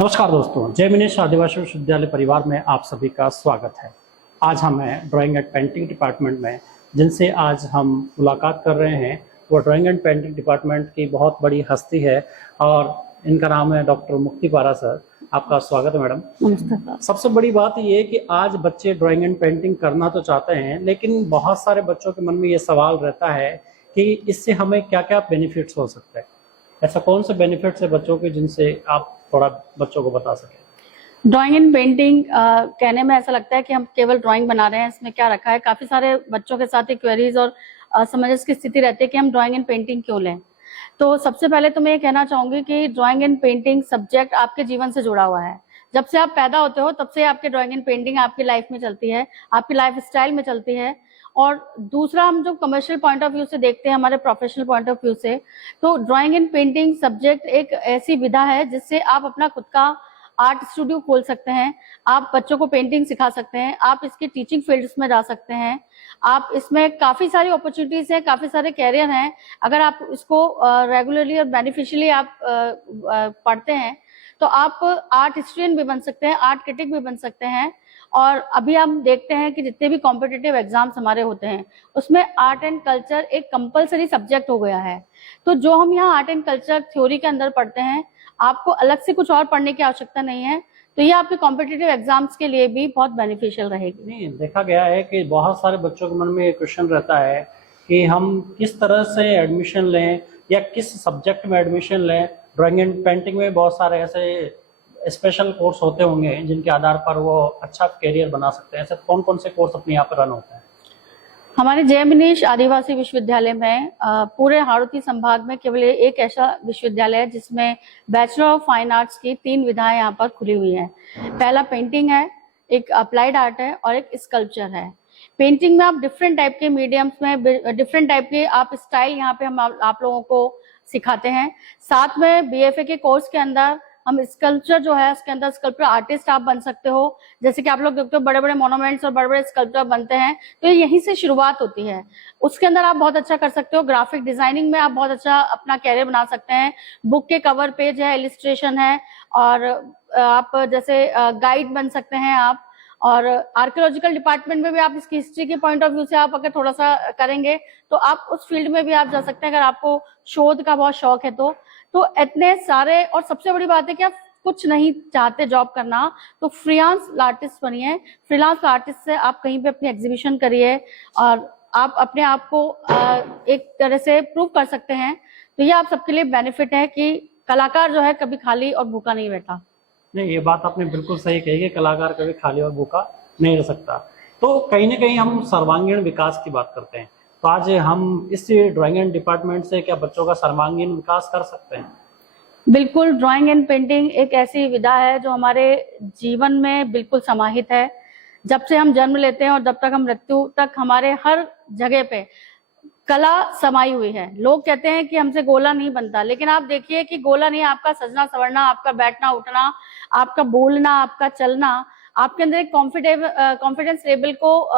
नमस्कार दोस्तों, जय मिनेश आदिवासी विश्वविद्यालय परिवार में आप सभी का स्वागत है। आज हम हैं ड्राइंग एंड पेंटिंग डिपार्टमेंट में, जिनसे आज हम मुलाकात कर रहे हैं। वो ड्राइंग एंड पेंटिंग डिपार्टमेंट की बहुत बड़ी हस्ती है और इनका नाम है डॉक्टर मुक्ति पारा सर। आपका स्वागत है मैडम। नमस्कार। सबसे बड़ी बात ये है कि आज बच्चे ड्राइंग एंड पेंटिंग करना तो चाहते हैं, लेकिन बहुत सारे बच्चों के मन में ये सवाल रहता है कि इससे हमें क्या क्या बेनिफिट्स हो सकते हैं। ऐसा कौन से बेनिफिट्स है बच्चों के जिनसे आप थोड़ा बच्चों को बता सकें। ड्राइंग एंड पेंटिंग कहने में ऐसा लगता है कि हम केवल ड्राइंग बना रहे हैं, इसमें क्या रखा है। काफी सारे बच्चों के साथ क्वेरीज और असमंजस की स्थिति रहती है कि हम ड्राइंग एंड पेंटिंग क्यों लें। तो सबसे पहले तो मैं ये कहना चाहूंगी कि ड्राइंग एंड पेंटिंग सब्जेक्ट आपके जीवन से जुड़ा हुआ है। जब से आप पैदा होते हो तब से आपके ड्राइंग एंड पेंटिंग आपकी लाइफ में चलती है, आपकी लाइफ स्टाइल में चलती है। और दूसरा, हम जो कमर्शियल पॉइंट ऑफ व्यू से देखते हैं, हमारे प्रोफेशनल पॉइंट ऑफ व्यू से, तो ड्राइंग एंड पेंटिंग सब्जेक्ट एक ऐसी विधा है जिससे आप अपना खुद का आर्ट स्टूडियो खोल सकते हैं। आप बच्चों को पेंटिंग सिखा सकते हैं, आप इसकी टीचिंग फील्ड्स में जा सकते हैं। आप इसमें काफी सारी अपॉर्चुनिटीज हैं, काफी सारे कैरियर हैं। अगर आप इसको रेगुलरली और बेनिफिशियली आप पढ़ते हैं तो आप आर्ट हिस्ट्रियन भी बन सकते हैं, आर्ट क्रिटिक भी बन सकते हैं। और अभी हम देखते हैं कि जितने भी कॉम्पिटिटिव एग्जाम्स हमारे होते हैं उसमें आर्ट एंड कल्चर एक कंपलसरी सब्जेक्ट हो गया है। तो जो हम यहाँ आर्ट एंड कल्चर थ्योरी के अंदर पढ़ते हैं, आपको अलग से कुछ और पढ़ने की आवश्यकता नहीं है। तो ये आपके कॉम्पिटिटिव एग्जाम्स के लिए भी बहुत बेनिफिशियल रहेगी। नहीं, देखा गया है कि बहुत सारे बच्चों के मन में ये क्वेश्चन रहता है कि हम किस तरह से एडमिशन लें या किस सब्जेक्ट में एडमिशन लें। ड्राइंग एंड पेंटिंग में बहुत सारे ऐसे स्पेशल कोर्स होते होंगे जिनके आधार पर वो अच्छा करियर बना सकते हैं। ऐसे कौन कौन से कोर्स अपने यहाँ पर रन होते हैं? हमारे जय मिनेश आदिवासी विश्वविद्यालय में पूरे हाड़ौती संभाग में केवल एक ऐसा विश्वविद्यालय है जिसमें बैचलर ऑफ फाइन आर्ट्स की 3 विधाएं यहाँ पर खुली हुई हैं। पहला पेंटिंग है, एक अप्लाइड आर्ट है और एक स्कल्पचर है। पेंटिंग में आप डिफरेंट टाइप के मीडियम्स में डिफरेंट टाइप के आप स्टाइल यहाँ पे हम आप लोगों को सिखाते हैं। साथ में बीएफए के कोर्स के अंदर हम स्कल्पचर जो है उसके अंदर स्कल्पचर आर्टिस्ट आप बन सकते हो। जैसे कि आप लोग देखते हो बड़े बड़े मोनूमेंट्स और बड़े बड़े स्कल्पचर बनते हैं, तो यहीं से शुरुआत होती है। उसके अंदर आप बहुत अच्छा कर सकते हो। ग्राफिक डिजाइनिंग में आप बहुत अच्छा अपना कैरियर बना सकते हैं। बुक के कवर पेज है, इलिस्ट्रेशन है, और आप जैसे गाइड बन सकते हैं आप। और आर्कियोलॉजिकल डिपार्टमेंट में भी आप इसकी हिस्ट्री के पॉइंट ऑफ व्यू से आप अगर थोड़ा सा करेंगे तो आप उस फील्ड में भी आप जा सकते हैं, अगर आपको शोध का बहुत शौक है तो इतने सारे। और सबसे बड़ी बात है कि आप कुछ नहीं चाहते जॉब करना तो फ्रीलांस आर्टिस्ट बनिए। फ्रीलांस आर्टिस्ट से आप कहीं पे अपनी एग्जीबिशन करिए और आप अपने आप को एक तरह से प्रूव कर सकते हैं। तो ये आप सबके लिए बेनिफिट है कि कलाकार जो है कभी खाली और भूखा नहीं बैठा। नहीं, ये बात आपने बिल्कुल सही कही कि कलाकार कभी खाली और भूखा नहीं रह सकता। तो कहीं ना कहीं हम सर्वांगीण विकास की बात करते हैं, तो आज हम इस ड्राइंग एंड डिपार्टमेंट से क्या बच्चों का सर्वांगीण विकास कर सकते हैं? बिल्कुल। ड्राइंग एंड पेंटिंग एक ऐसी विधा है जो हमारे जीवन में बिल्कुल समाहित है। जब से हम जन्म लेते हैं और जब तक हम मृत्यु तक हमारे हर जगह पे कला समाई हुई है। लोग कहते हैं कि हमसे गोला नहीं बनता, लेकिन आप देखिए कि गोला नहीं, आपका सजना सवरना, आपका बैठना उठना, आपका बोलना, आपका चलना आपके अंदर एक कॉन्फिडेंस लेवल को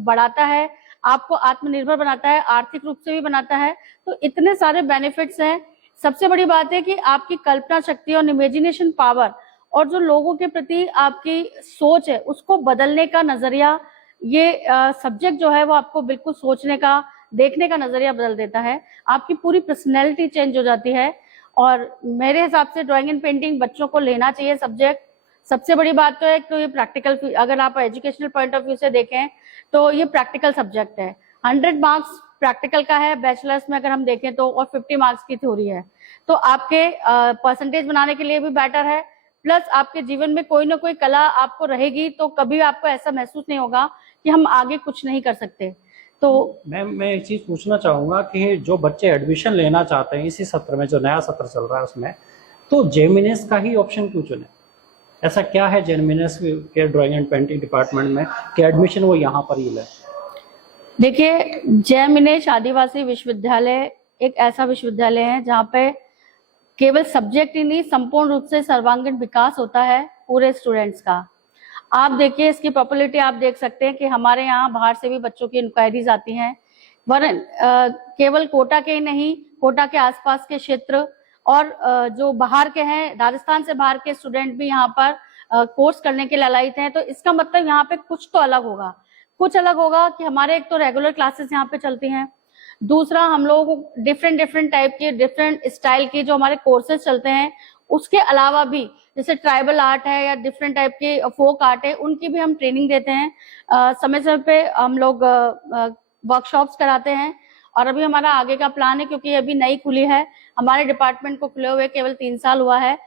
बढ़ाता है, आपको आत्मनिर्भर बनाता है, आर्थिक रूप से भी बनाता है। तो इतने सारे बेनिफिट्स हैं। सबसे बड़ी बात है कि आपकी कल्पना शक्ति और इमेजिनेशन पावर और जो लोगों के प्रति आपकी सोच है उसको बदलने का नजरिया, ये सब्जेक्ट जो है वो आपको बिल्कुल सोचने का, देखने का नजरिया बदल देता है। आपकी पूरी पर्सनैलिटी चेंज हो जाती है। और मेरे हिसाब से ड्राइंग एंड पेंटिंग बच्चों को लेना चाहिए सब्जेक्ट। सबसे बड़ी बात तो है कि ये प्रैक्टिकल, अगर आप एजुकेशनल पॉइंट ऑफ व्यू से देखें तो ये प्रैक्टिकल सब्जेक्ट है। 100 मार्क्स प्रैक्टिकल का है बैचलर्स में अगर हम देखें तो, और 50 मार्क्स की थ्योरी है। तो आपके परसेंटेज बनाने के लिए भी बेटर है। प्लस आपके जीवन में कोई ना कोई कला आपको रहेगी, तो कभी आपको ऐसा महसूस नहीं होगा कि हम आगे कुछ नहीं कर सकते। तो मैं एक चीज पूछना चाहूंगा कि जो बच्चे एडमिशन लेना चाहते हैं इसी सत्र में, जो नया सत्र चल रहा है उसमें, तो जेमिनेस का ही ऑप्शन क्यों चुने? ऐसा क्या है जेमिनेस के ड्राइंग एंड पेंटिंग डिपार्टमेंट में कि एडमिशन वो यहाँ पर ही ले? देखिए, जय मिनेश आदिवासी विश्वविद्यालय एक ऐसा विश्वविद्यालय है जहाँ पे केवल सब्जेक्ट ही नहीं, संपूर्ण रूप से सर्वांगीण विकास होता है पूरे स्टूडेंट्स का। आप देखिए, इसकी पॉपुलैरिटी आप देख सकते हैं कि हमारे यहाँ बाहर से भी बच्चों की इंक्वायरीज आती हैं। वरन केवल कोटा के ही नहीं, कोटा के आसपास के क्षेत्र और जो बाहर के हैं, राजस्थान से बाहर के स्टूडेंट भी यहाँ पर कोर्स करने के लिए लायक हैं। तो इसका मतलब यहाँ पे कुछ तो अलग होगा। कुछ अलग होगा कि हमारे एक तो रेगुलर क्लासेस यहाँ पे चलती हैं, दूसरा हम लोग डिफरेंट टाइप के डिफरेंट स्टाइल के जो हमारे कोर्सेज चलते हैं, उसके अलावा भी जैसे ट्राइबल आर्ट है या डिफरेंट टाइप के फोक आर्ट है, उनकी भी हम ट्रेनिंग देते हैं। समय समय पे हम लोग वर्कशॉप्स कराते हैं। और अभी हमारा आगे का प्लान है, क्योंकि अभी नई खुली है, हमारे डिपार्टमेंट को खुले हुए केवल 3 साल हुआ है,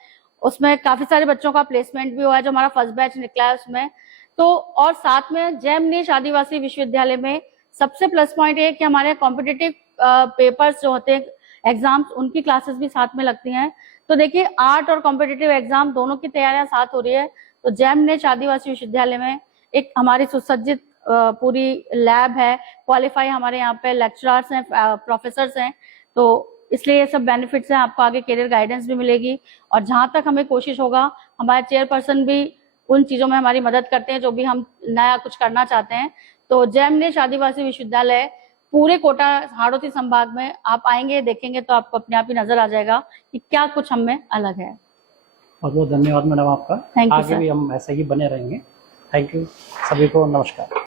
उसमें काफी सारे बच्चों का प्लेसमेंट भी हुआ है, जो हमारा फर्स्ट बैच निकला है उसमें। तो और साथ में जैमनीश आदिवासी विश्वविद्यालय में सबसे प्लस पॉइंट ये कि हमारे कॉम्पिटिटिव पेपर्स जो होते हैं, एग्जाम्स, उनकी क्लासेस भी साथ में लगती हैं। तो देखिए, आर्ट और कॉम्पिटिटिव एग्जाम दोनों की तैयारियां साथ हो रही है। तो जैमनीश आदिवासी विश्वविद्यालय में एक हमारी सुसज्जित पूरी लैब है, क्वालिफाई हमारे यहाँ पे लेक्चरर्स हैं, प्रोफेसर्स हैं। तो इसलिए ये सब बेनिफिट्स हैं, आपको आगे करियर गाइडेंस भी मिलेगी। और जहां तक हमें कोशिश होगा, हमारे चेयरपर्सन भी उन चीजों में हमारी मदद करते हैं जो भी हम नया कुछ करना चाहते हैं। तो जैमनीश आदिवासी विश्वविद्यालय पूरे कोटा हाड़ौती संभाग में आप आएंगे, देखेंगे तो आपको अपने आप ही नजर आ जाएगा कि क्या कुछ हम में अलग है। बहुत बहुत धन्यवाद मैडम आपका। Thank you, आगे sir. भी हम ऐसे ही बने रहेंगे। Thank you. सभी को नमस्कार।